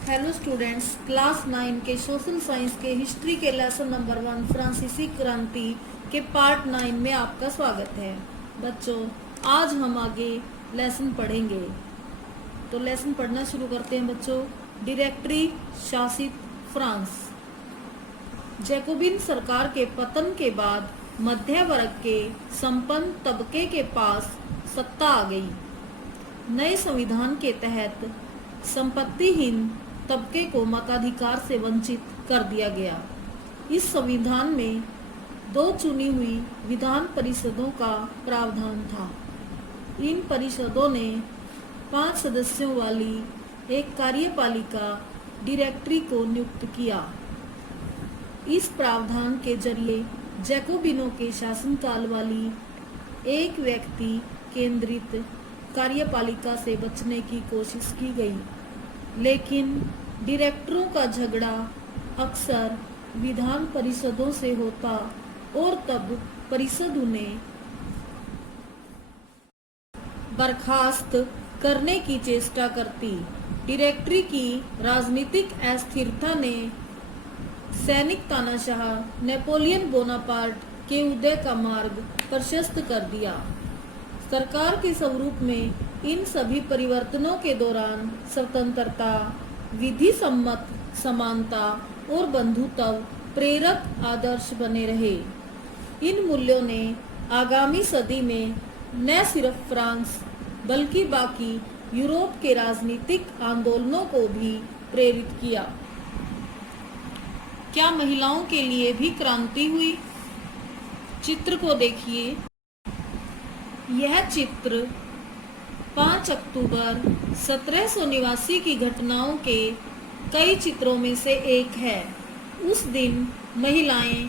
Hello students, class 9 के social science के history के लेसन नंबर 1 फ्रांसीसी क्रांति के पार्ट 9 में आपका स्वागत है। बच्चों, आज हम आगे लेसन पढ़ेंगे। तो लेसन पढ़ना शुरू करते हैं बच्चों। डायरेक्टरी शासित फ्रांस। जैकोबिन सरकार के पतन के बाद मध्य वर्ग के संपन्न तबके के पास सत्ता आ गई। नए संविधान के तहत संपत्तिहीन तबके को मताधिकार से वंचित कर दिया गया। इस संविधान में 2 चुनी हुई विधान परिषदों का प्रावधान था। इन परिषदों ने 5 सदस्यों वाली एक कार्यपालिका डायरेक्टरी को नियुक्त किया। इस प्रावधान के जरिए जैकोबिनों के शासनकाल वाली एक व्यक्ति केंद्रित कार्यपालिका से बचने की कोशिश की गई, लेकिन डायरेक्टरों का झगड़ा अक्सर विधान परिषदों से होता और तब परिषद उन्हें बर्खास्त करने की चेष्टा करती। डायरेक्टरी की राजनीतिक अस्थिरता ने सैनिक तानाशाह नेपोलियन बोनापार्ट के उदय का मार्ग प्रशस्त कर दिया। सरकार के स्वरूप में इन सभी परिवर्तनों के दौरान स्वतंत्रता, विधि सम्मत समानता और बंधुत्व प्रेरक आदर्श बने रहे। इन मूल्यों ने आगामी सदी में न सिर्फ फ्रांस बल्कि बाकी यूरोप के राजनीतिक आंदोलनों को भी प्रेरित किया। क्या महिलाओं के लिए भी क्रांति हुई? चित्र को देखिए। यह चित्र 5 अक्टूबर 1789 की घटनाओं के कई चित्रों में से एक है। उस दिन महिलाएं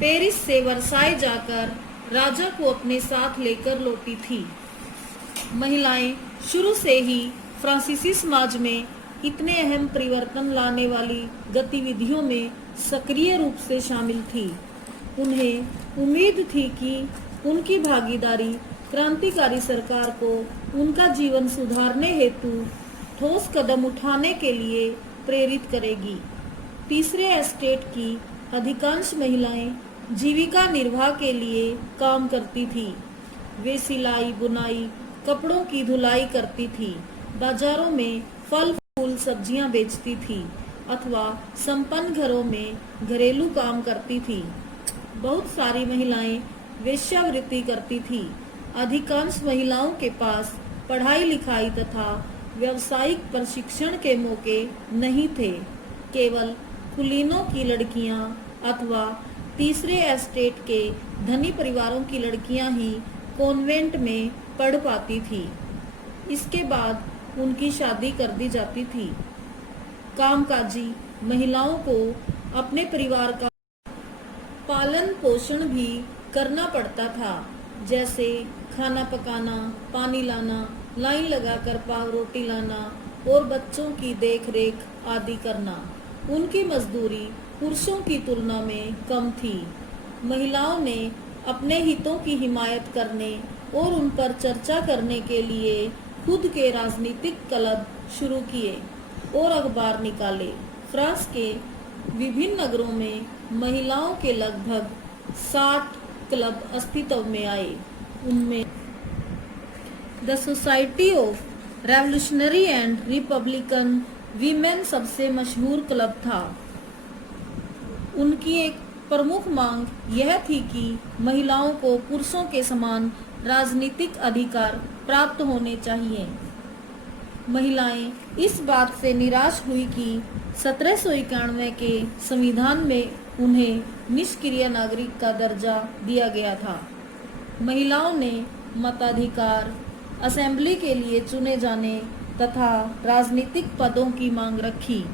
पेरिस से वर्साई जाकर राजा को अपने साथ लेकर लौटी थी। महिलाएं शुरू से ही फ्रांसीसी समाज में इतने अहम परिवर्तन लाने वाली गतिविधियों में सक्रिय रूप से शामिल थी। उन्हें उम्मीद थी कि उनकी भागीदारी क्रांतिकारी सरकार को उनका जीवन सुधारने हेतु ठोस कदम उठाने के लिए प्रेरित करेगी। तीसरे एस्टेट की अधिकांश महिलाएं जीविका निर्वाह के लिए काम करती थी। वे सिलाई, बुनाई, कपड़ों की धुलाई करती थी, बाजारों में फल फूल सब्जियां बेचती थी अथवा संपन्न घरों में घरेलू काम करती थी। बहुत सारी महिलाएं वेश्यावृत्ति करती थी। अधिकांश महिलाओं के पास पढ़ाई लिखाई तथा व्यावसायिक प्रशिक्षण के मौके नहीं थे। केवल कुलीनों की लड़कियां अथवा तीसरे एस्टेट के धनी परिवारों की लड़कियां ही कॉन्वेंट में पढ़ पाती थी। इसके बाद उनकी शादी कर दी जाती थी। कामकाजी महिलाओं को अपने परिवार का पालन पोषण भी करना पड़ता था, जैसे खाना पकाना, पानी लाना, लाइन लगाकर पाव रोटी लाना और बच्चों की देखरेख आदि करना। उनकी मजदूरी पुरुषों की तुलना में कम थी। महिलाओं ने अपने हितों की हिमायत करने और उन पर चर्चा करने के लिए खुद के राजनीतिक क्लब शुरू किए और अखबार निकाले। फ्रांस के विभिन्न नगरों में महिलाओं के लगभग 60 क्लब अस्तित्व में आए। उनमें the society of revolutionary and Republican women सबसे मशहूर क्लब था। उनकी एक प्रमुख मांग यह थी कि महिलाओं को पुरुषों के समान राजनीतिक अधिकार प्राप्त होने चाहिए। महिलाएं इस बात से निराश हुई कि 1791 के संविधान में उन्हें निष्क्रिय नागरिक का दर्जा दिया गया था। महिलाओं ने मताधिकार, असेंबली के लिए चुने जाने तथा राजनीतिक पदों की मांग रखी।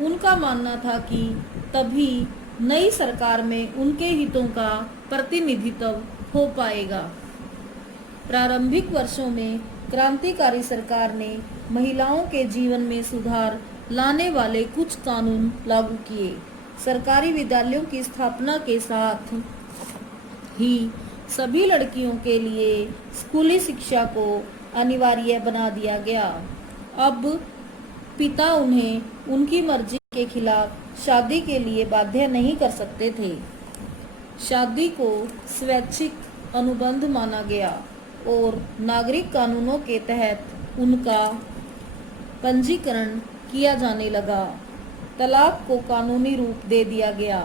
उनका मानना था कि तभी नई सरकार में उनके हितों का प्रतिनिधित्व हो पाएगा। प्रारंभिक वर्षों में क्रांतिकारी सरकार ने महिलाओं के जीवन में सुधार लाने वाले कुछ कानून लागू किए। सरकारी विद्यालयों की स्थापना के साथ ही सभी लड़कियों के लिए स्कूली शिक्षा को अनिवार्य बना दिया गया। अब पिता उन्हें उनकी मर्जी के खिलाफ शादी के लिए बाध्य नहीं कर सकते थे। शादी को स्वैच्छिक अनुबंध माना गया और नागरिक कानूनों के तहत उनका पंजीकरण किया जाने लगा। तलाक को कानूनी रूप दे दिया गया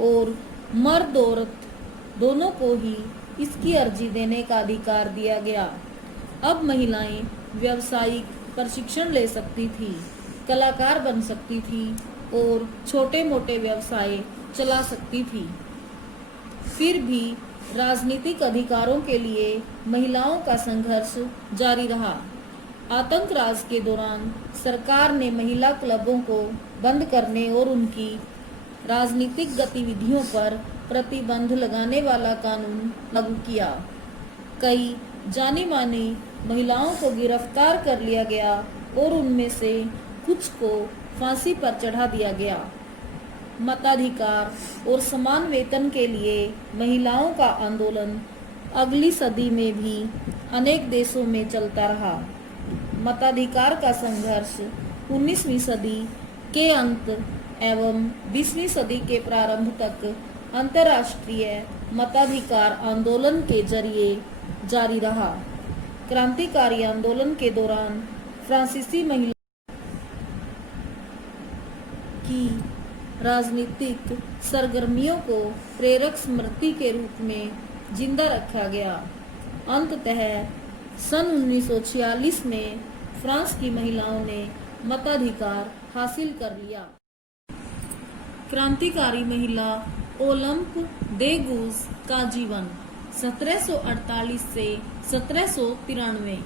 और मर्द औरत दोनों को ही इसकी अर्जी देने का अधिकार दिया गया। अब महिलाएं व्यावसायिक प्रशिक्षण ले सकती थी, कलाकार बन सकती थी और छोटे मोटे व्यवसाय चला सकती थी। फिर भी राजनीतिक अधिकारों के लिए महिलाओं का संघर्ष जारी रहा। आतंक राज के दौरान सरकार ने महिला क्लबों को बंद करने और उनकी राजनीतिक गतिविधियों पर प्रतिबंध लगाने वाला कानून लागू किया। कई जानी मानी महिलाओं को गिरफ्तार कर लिया गया और उनमें से कुछ को फांसी पर चढ़ा दिया गया। मताधिकार और समान वेतन के लिए महिलाओं का आंदोलन अगली सदी में भी अनेक देशों में चलता रहा। मताधिकार का संघर्ष 19वीं सदी के अंत एवं 20वीं सदी के प्रारंभ तक अंतर्राष्ट्रीय मताधिकार आंदोलन के जरिए जारी रहा। क्रांतिकारी आंदोलन के दौरान फ्रांसीसी महिला की राजनीतिक सरगर्मियों को प्रेरक स्मृति के रूप में जिंदा रखा गया। अंततः सन 1946 में फ्रांस की महिलाओं ने मताधिकार हासिल कर लिया। क्रांतिकारी महिला ओलंप दे गूज का जीवन 1748 से 1793।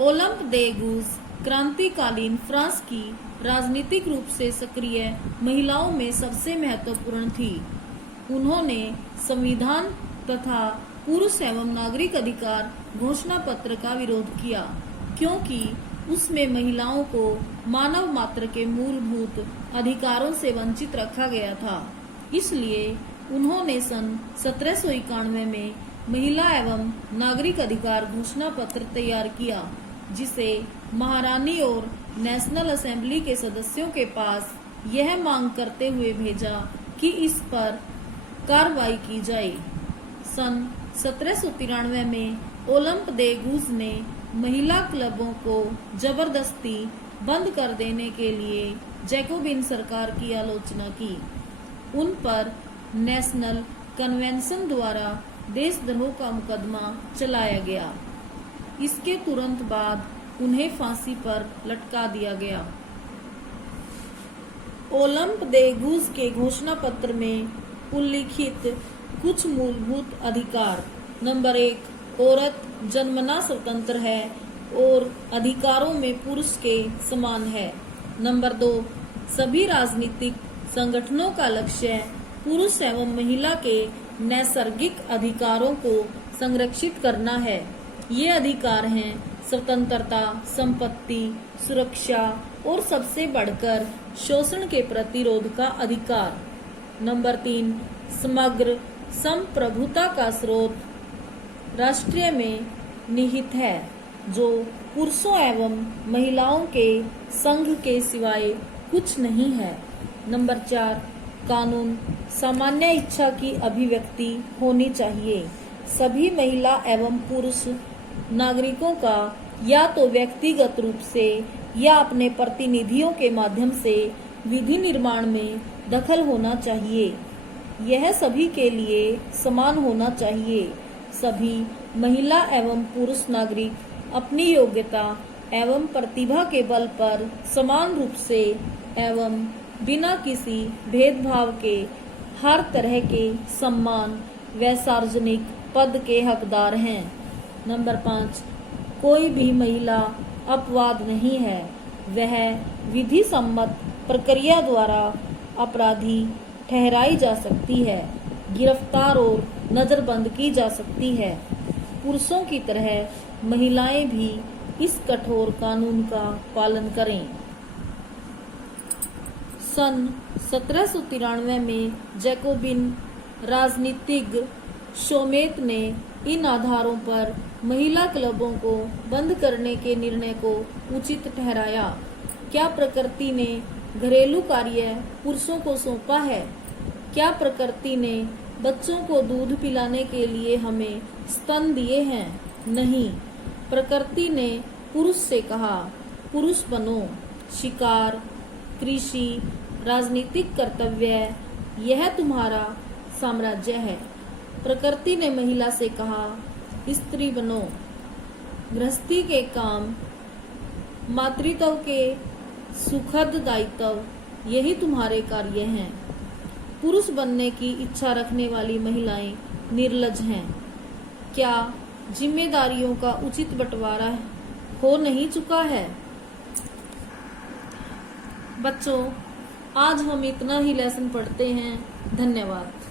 ओलंप दे गूज क्रांतिकालीन फ्रांस की राजनीतिक रूप से सक्रिय महिलाओं में सबसे महत्वपूर्ण थी। उन्होंने संविधान तथा पुरुष एवं नागरिक अधिकार घोषणा पत्र का विरोध किया, क्योंकि उसमें महिलाओं को मानव मात्र के मूलभूत अधिकारों से वंचित रखा गया था। इसलिए उन्होंने सन 1791 में महिला एवं नागरिक अधिकार घोषणा पत्र तैयार किया, जिसे महारानी और नेशनल असेंबली के सदस्यों के पास यह मांग करते हुए भेजा कि इस पर कार्रवाई की जाए। सन 1793 में ओलंप दे गूज ने महिला क्लबों को जबरदस्ती बंद कर देने के लिए जैकोबिन सरकार की आलोचना की। उन पर नेशनल कन्वेंशन द्वारा देशद्रोह का मुकदमा चलाया गया। इसके तुरंत बाद उन्हें फांसी पर लटका दिया गया। ओलंप दे गूज के घोषणा पत्र में उल्लिखित कुछ मूलभूत अधिकार: नंबर 1, औरत जन्मना स्वतंत्र है और अधिकारों में पुरुष के समान है। नंबर 2, सभी राजनीतिक संगठनों का लक्ष्य पुरुष एवं महिला के नैसर्गिक अधिकारों को संरक्षित करना है। ये अधिकार हैं स्वतंत्रता, संपत्ति, सुरक्षा और सबसे बढ़कर शोषण के प्रतिरोध का अधिकार। नंबर 3, समग्र संप्रभुता का स्रोत राष्ट्रीय में निहित है, जो पुरुषों एवं महिलाओं के संघ के सिवाय कुछ नहीं है। नंबर 4, कानून सामान्य इच्छा की अभिव्यक्ति होनी चाहिए। सभी महिला एवं पुरुष नागरिकों का या तो व्यक्तिगत रूप से या अपने प्रतिनिधियों के माध्यम से विधि निर्माण में दखल होना चाहिए। यह सभी के लिए समान होना चाहिए। सभी महिला एवं पुरुष नागरिक अपनी योग्यता एवं प्रतिभा के बल पर समान रूप से एवं बिना किसी भेदभाव के हर तरह के सम्मान व सार्वजनिक पद के हकदार हैं। नंबर 5, कोई भी महिला अपवाद नहीं है। वह विधि सम्मत प्रक्रिया द्वारा अपराधी ठहराई जा सकती है, गिरफ्तार और नजरबंद की जा सकती है। पुरुषों की तरह महिलाएं भी इस कठोर कानून का पालन करें। सन 1793 में जैकोबिन राजनीतिज्ञ शोमेत ने इन आधारों पर महिला क्लबों को बंद करने के निर्णय को उचित ठहराया। क्या प्रकृति ने घरेलू कार्य पुरुषों को सौंपा है? क्या प्रकृति ने बच्चों को दूध पिलाने के लिए हमें स्तन दिए हैं? नहीं। प्रकृति ने पुरुष से कहा, पुरुष बनो, शिकार, कृषि, राजनीतिक कर्तव्य, यह तुम्हारा साम्राज्य है। प्रकृति ने महिला से कहा, स्त्री बनो, गृहस्थी के काम, मातृत्व के सुखद दायित्व, यही तुम्हारे कार्य हैं। पुरुष बनने की इच्छा रखने वाली महिलाएं निर्लज हैं। क्या जिम्मेदारियों का उचित बंटवारा हो नहीं चुका है? बच्चों, आज हम इतना ही लेसन पढ़ते हैं। धन्यवाद।